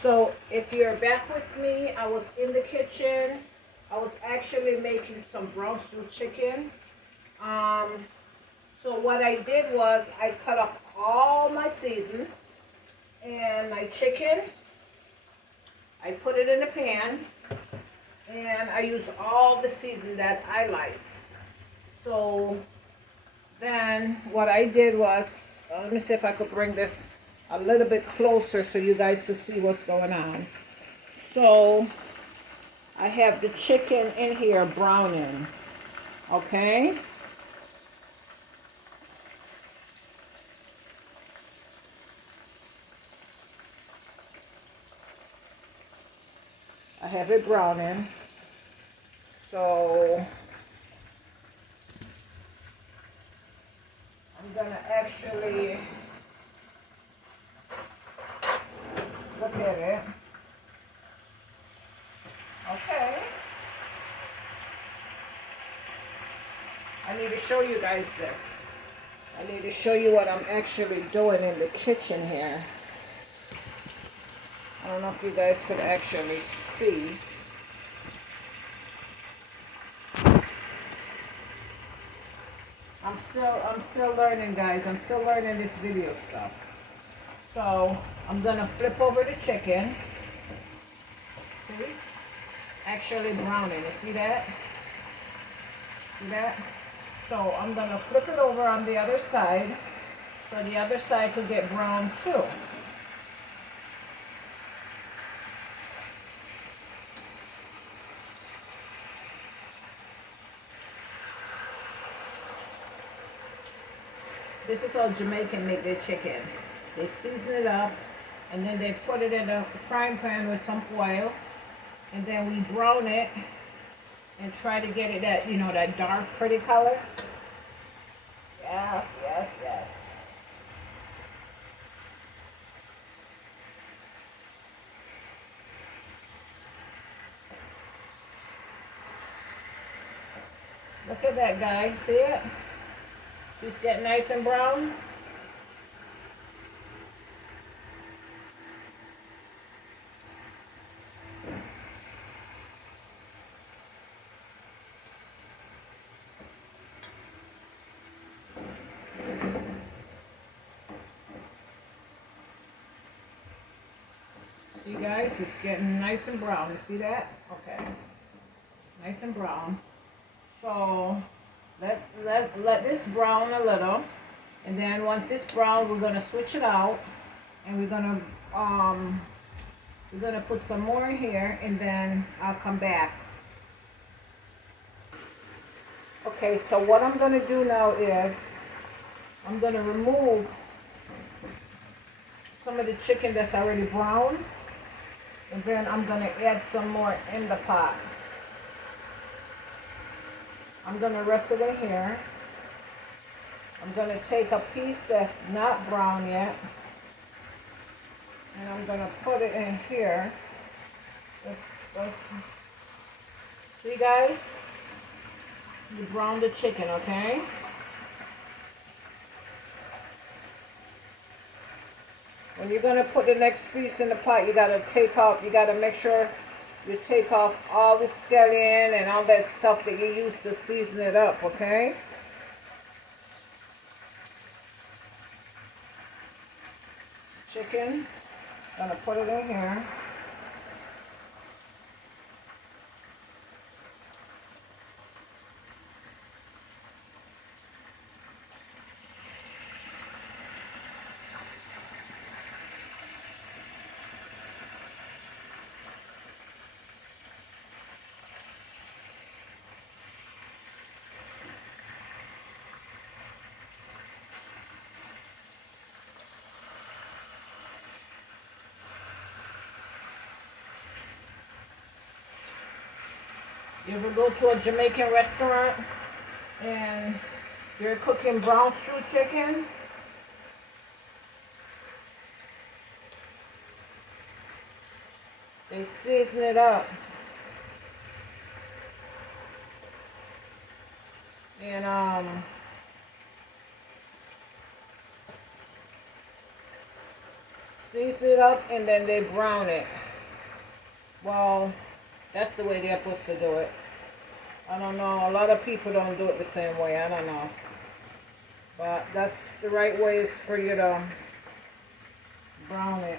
So if you're back with me, I was in the kitchen. I was actually making some brown stew chicken. Um, so what I did was I cut up all my season and my chicken. I put it in a pan and I use all the season that I likes. So then what I did was, let me see if I could bring this a little bit closer so you guys could see what's going on. So I have the chicken in here browning, okay? I have it browning. So I'm gonna actually look at it. Okay. I need to show you guys this. I need to show you what I'm actually doing in the kitchen here. I don't know if you guys could actually see. I'm still learning, guys. I'm still learning this video stuff. So I'm gonna flip over the chicken. See? Actually browning. You see that? See that? So I'm gonna flip it over on the other side so the other side could get brown too. This is how Jamaican make their chicken. They season it up and then they put it in a frying pan with some oil and then we brown it and try to get it that, that dark pretty color. Yes, yes, yes. Look at that, guys. See it? She's getting nice and brown. See, guys, it's getting nice and brown. You see that? Okay. Nice and brown. So let this brown a little. And then once it's brown, we're gonna switch it out. And we're gonna put some more in here and then I'll come back. Okay, so what I'm gonna do now is I'm gonna remove some of the chicken that's already brown. And then I'm gonna add some more in the pot. I'm gonna rest it in here. I'm gonna take a piece that's not brown yet. And I'm gonna put it in here. Let's see, guys? You brown the chicken, okay? When you're gonna put the next piece in the pot, you gotta make sure you take off all the scallion and all that stuff that you use to season it up, okay? Chicken, gonna put it in here. You ever go to a Jamaican restaurant and you're cooking brown stew chicken? They season it up. And season it up, and then they brown it. Well, that's the way they're supposed to do it. I don't know. A lot of people don't do it the same way. I don't know. But that's the right way is for you to brown it.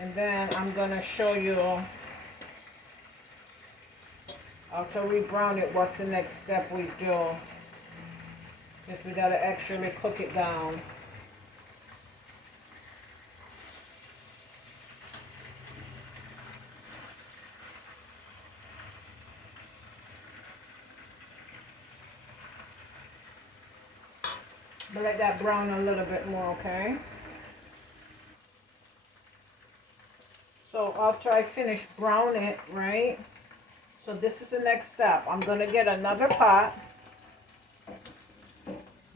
And then I'm going to show you, after we brown it, what's the next step we do. Because we got to actually cook it down. But let that brown a little bit more, okay? So after I finish browning it, right? So this is the next step. I'm going to get another pot.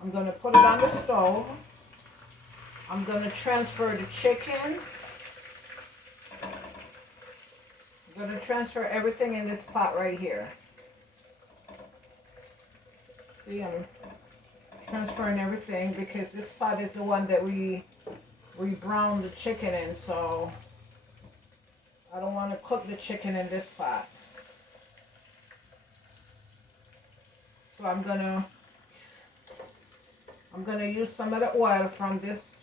I'm going to put it on the stove. I'm going to transfer the chicken. I'm going to transfer everything in this pot right here. See, I'm transferring everything because this pot is the one that we browned the chicken in, so I don't want to cook the chicken in this pot. So I'm gonna use some of the oil from this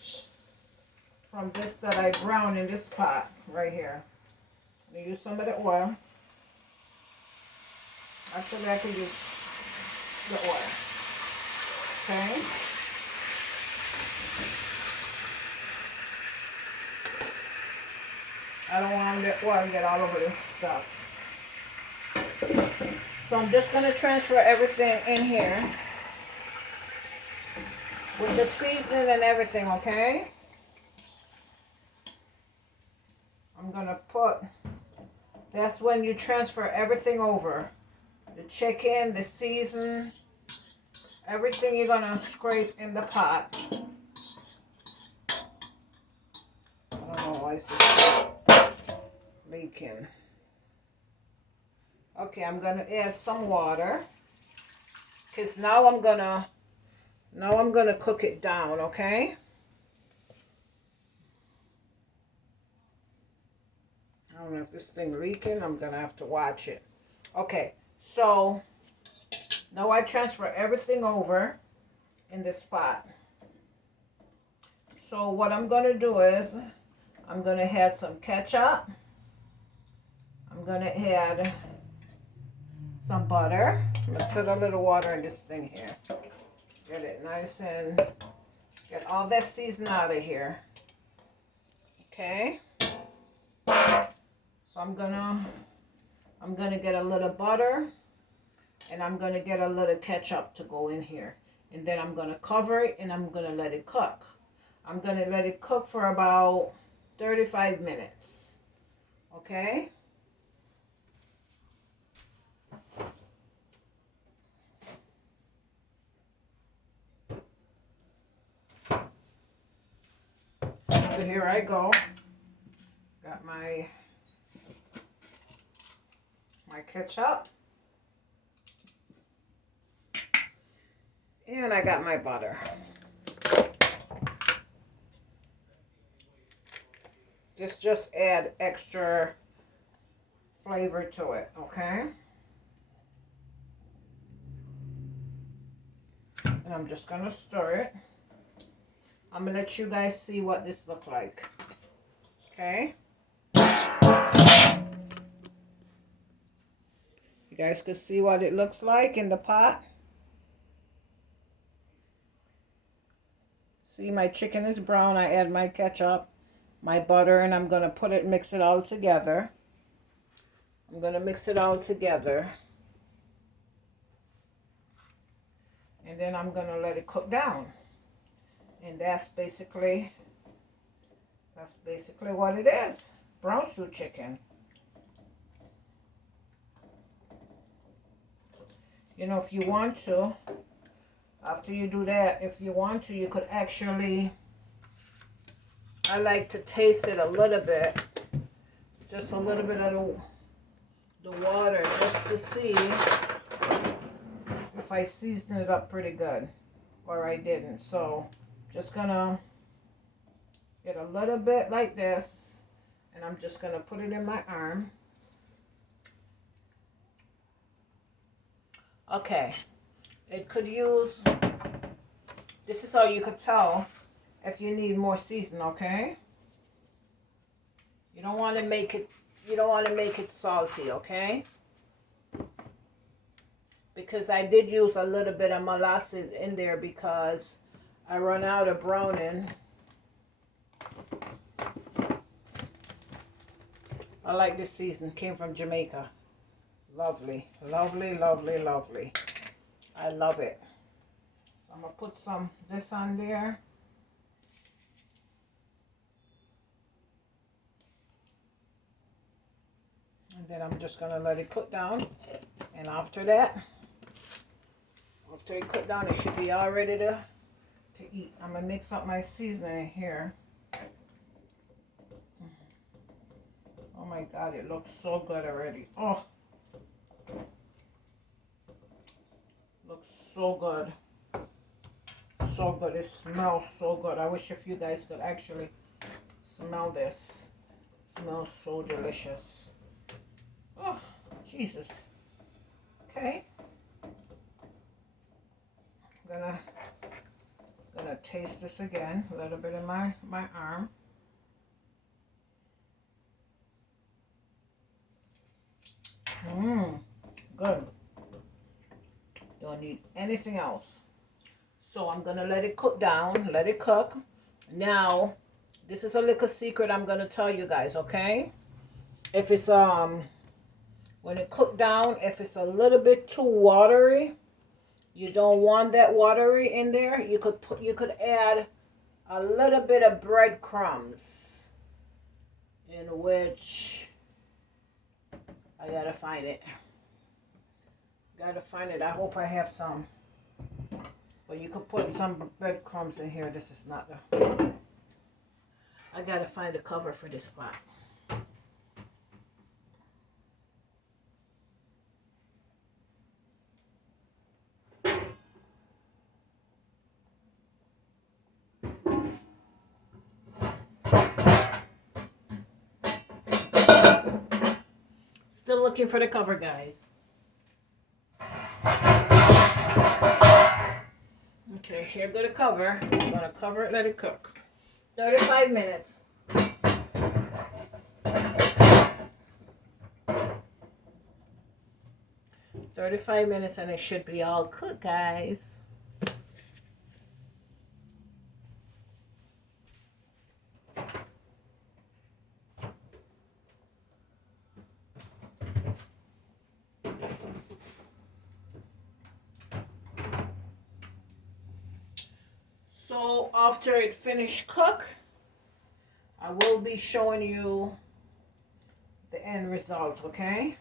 that I browned in this pot right here. I'm gonna use some of the oil. Actually, I can use the oil. Okay. I don't want the oil to get all over the stuff. So I'm just going to transfer everything in here with the seasoning and everything, okay? I'm going to put, that's when you transfer everything over. The chicken, the season, everything you're going to scrape in the pot. I don't know why it's leaking. Okay, I'm gonna add some water because now I'm gonna cook it down, okay? I don't know if this thing leaking. I'm gonna have to watch it. Okay, so now I transfer everything over in this pot. So what I'm gonna do is I'm gonna add some ketchup. I'm gonna add some butter. I'm gonna put a little water in this thing here. Get it nice and get all that season out of here. Okay. So I'm gonna get a little butter and I'm gonna get a little ketchup to go in here. And then I'm gonna cover it and I'm gonna let it cook. I'm gonna let it cook for about 35 minutes. Okay. So here I go. Got my ketchup. And I got my butter. Just add extra flavor to it, okay? And I'm just gonna stir it. I'm gonna let you guys see what this looks like. Okay? You guys can see what it looks like in the pot. See, my chicken is brown. I add my ketchup, my butter, and I'm gonna mix it all together. I'm gonna mix it all together. And then I'm gonna let it cook down. And that's basically what it is. Brown stew chicken. You know, if you want to, after you do that, if you want to, you could actually, I like to taste it a little bit. Just a little bit of the water just to see if I seasoned it up pretty good or I didn't. So just gonna get a little bit like this, and I'm just gonna put it in my arm. Okay, it could use, this is how you could tell if you need more season, okay? You don't want to make it, salty, okay? Because I did use a little bit of molasses in there because I run out of browning. I like this season. Came from Jamaica. Lovely, lovely, lovely, lovely. I love it. So I'm gonna put some this on there. And then I'm just gonna let it cook down. And after that, after it cook down, it should be all ready to eat. I'm gonna mix up my seasoning here. Oh my God, it looks so good already. Oh, looks so good. So good. It smells so good. I wish if you guys could actually smell this. It smells so delicious. Oh, Jesus. Okay. I'm gonna taste this again. A little bit in my arm. Good. Don't need anything else. So I'm gonna let it cook down, let it cook. Now, this is a little secret I'm gonna tell you guys, okay? If it's when it cook down, if it's a little bit too watery, you don't want that watery in there. You could add a little bit of breadcrumbs, in which I gotta find it. I hope I have some. But you could put some breadcrumbs in here. This is not the... I gotta find a cover for this pot. Still looking for the cover, guys. Okay, here go the cover. I'm gonna cover it, let it cook. 35 minutes. And it should be all cooked, guys. So after it finished cook, I will be showing you the end result, okay?